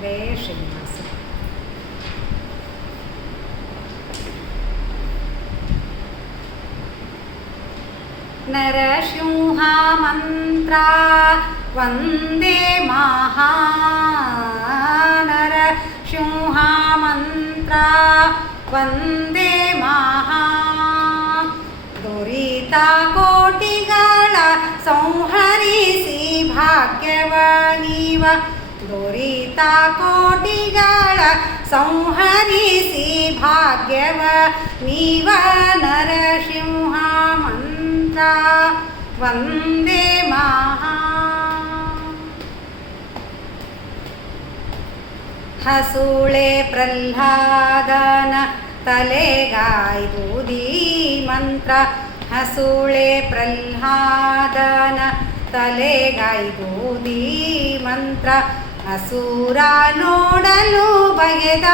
ಹರೇ ಶ್ರೀನಿವಾಸ. ನರಸಿಂಹ ಮಂತ್ರ ವಂದೇ ಮಹಾ, ನರಸಿಂಹ ಮಂತ್ರ ವಂದೇ ಮಹಾ. ದುರಿತ ಕೋಟಿಗಳ ಸಂಹರಿಸಿ ಭಾಗ್ಯವ ನೀವ, ದುರಿತ ಕೋಟಿಗಳ ಸಂಹರಿಸಿ ಭಾಗ್ಯವ ನೀವ. ನರಸಿಂಹ ಮಂತ್ರ ವಂದೇ ಮಹಾ. ಹಸುಳೆ ಪ್ರಹ್ಲಾದನ ತಲೆಗಾಯ್ದುದೀ ಮಂತ್ರ, ಹಸುಳೆ ಪ್ರಹ್ಲಾದನ ತಲೆಗಾಯ್ದುದೀ ಮಂತ್ರ. ಅಸುರ ನೋಡಲು ಬಗೆದ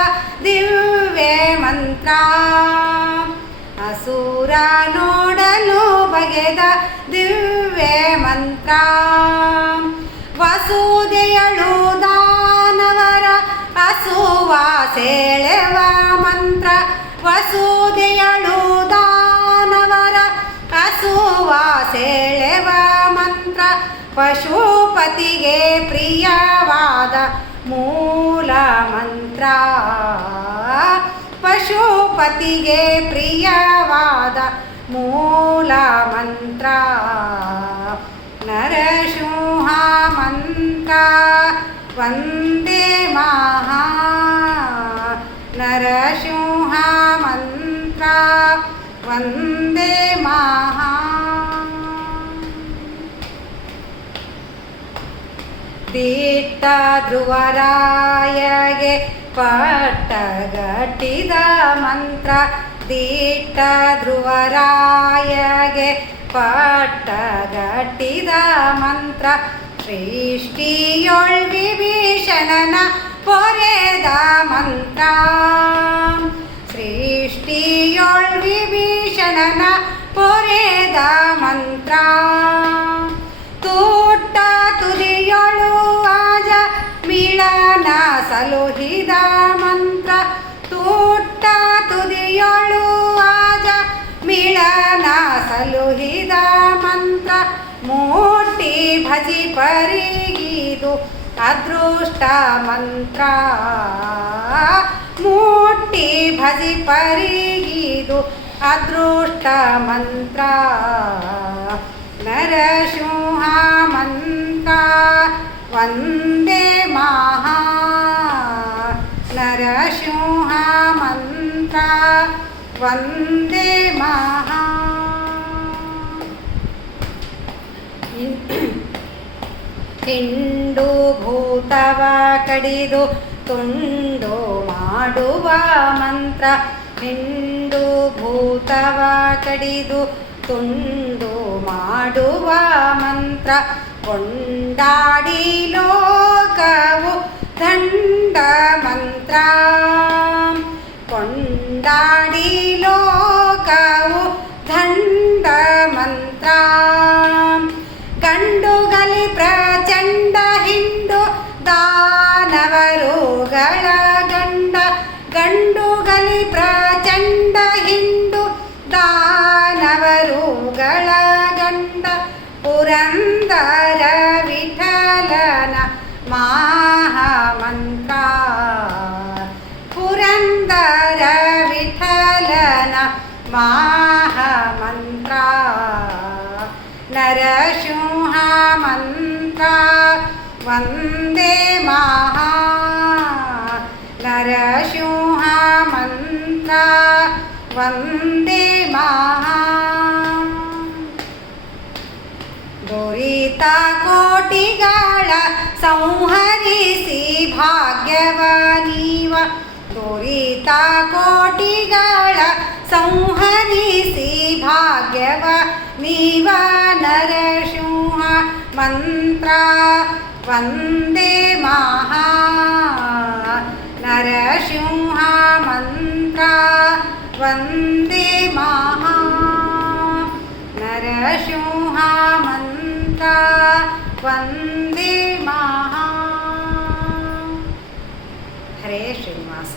ದಿವ್ಯ ಮಂತ್ರ, ಅಸುರ ನೋಡಲು ಬಗೆದ ದಿವ್ಯ ಮಂತ್ರ. ವಸುದೆಯಳು ದಾನವರ ಅಸುವ ಸೆಳೆವ ಮಂತ್ರ, ವಸುದೆಯಳು ದಾನವರ ಅಸುವ ಸೆಳೆವ ಮಂತ್ರ. ಪಶುಪತಿಗೆ ಪ್ರಿಯವಾದ ಮೂಲ ಮಂತ್ರ, ಪಶುಪತಿಗೆ ಪ್ರಿಯವಾದ ಮೂಲ ಮಂತ್ರ. ನರಸಿಂಹ ಮಂತ್ರ ವಂದೇ ಮಹಾ, ನರಸಿಂಹ ಮಂತ್ರ ವಂದೇ ಮಹಾ. ದಿಟ್ಟ ಧ್ರುವರಾಯಗೆ ಪಟ್ಟಗಟ್ಟಿದ ಮಂತ್ರ, ದಿಟ್ಟ ಧ್ರುವರಾಯಗೆ ಪಟ್ಟಗಟ್ಟಿದ ಮಂತ್ರ. ಸೃಷ್ಟಿಯೊಳ್ ವಿಭೀಷಣನ ಪೊರೆದ ಮಂತ್ರ, ಸೃಷ್ಟಿಯೊಳ್ ವಿಭೀಷಣನ ಪೊರೆದ ಮಂತ್ರ. ತೂಟ ತುದಿಯೊಳು ಆಜ ಮಿಳನ ಸಲುಹಿದ ಮಂತ್ರ, ತೂಟ ತುದಿಯೊಳು ಆಜ ಮಿಳನ ಸಲುಹಿದ ಮಂತ್ರ. ಮೂಟಿ ಭಜಿ ಪರಿಗಿದು ಅದೃಷ್ಟ ಮಂತ್ರ, ಮೂಟಿ ಭಜಿ ಪರಿಗಿದು ಅದೃಷ್ಟ ಮಂತ್ರ. ನರಸಿಂಹ ಮಂತ್ರ ವಂದೇ ಮಹಾ, ನರಸಿಂಹ ಮಂತ್ರ ವಂದೇ ಮಹಾ. ಹಿಂಡು ಭೂತವ ಕಡಿದು ತುಂಡು ಮಾಡುವ ಮಂತ್ರ, ಹಿಂಡು ಭೂತವ ಕಡಿದು ತುಂಡು ಮಾಡುವ ಮಂತ್ರ. ಕೊಂಡಾಡಿ ಲೋಕವು ದಂಡ ಮಂತ್ರ, ಕೊಂಡಾಡಿ ಲೋಕವು ದಂಡ ಮಂತ್ರ. ಗಂಡುಗಲಿ ಪ್ರಚಂಡ ಹಿಂಡು ದಾನವರುಗಳ ಗಂಡ, ಗಂಡುಗಲಿ ಪ್ರಚಂಡ ಹಿಂಡು ದಾನವರುಗಳ ಗಂಡ. ಪುರಂದರ ವಿಠಲನ ಮಹಾಮಂತ್ರ, ಪುರಂದರ ವಿಠಲನ ಮಹಾಮಂತ್ರ. ನರಸಿಂಹ ಮಂತ್ರ ವಂದೇ ಮಹಾ, ನರಸಿಂಹ ಮಂತ್ರ ವಂದೇ ಮಹಾ. ದುರಿತ ಕೋಟಿಗಳ ಸಂಹರಿಸಿ ಭಾಗ್ಯವ ನೀವ, ದುರಿತ ಕೋಟಿಗಳ ಸಂಹರಿಸಿ ಭಾಗ್ಯವ ನೀವ. ನರಸಿಂಹ ಮಂತ್ರ ವಂದೇ ಮಹಾ, ನರಸಿಂಹ ಮಂತ್ರ ವಂದೇ ಮಹಾ, ನರಸಿಂಹ ಮಂತ್ರ ವಂದೇ ಮಹಾ. ಹರೇ ಶ್ರೀನಿವಾಸ.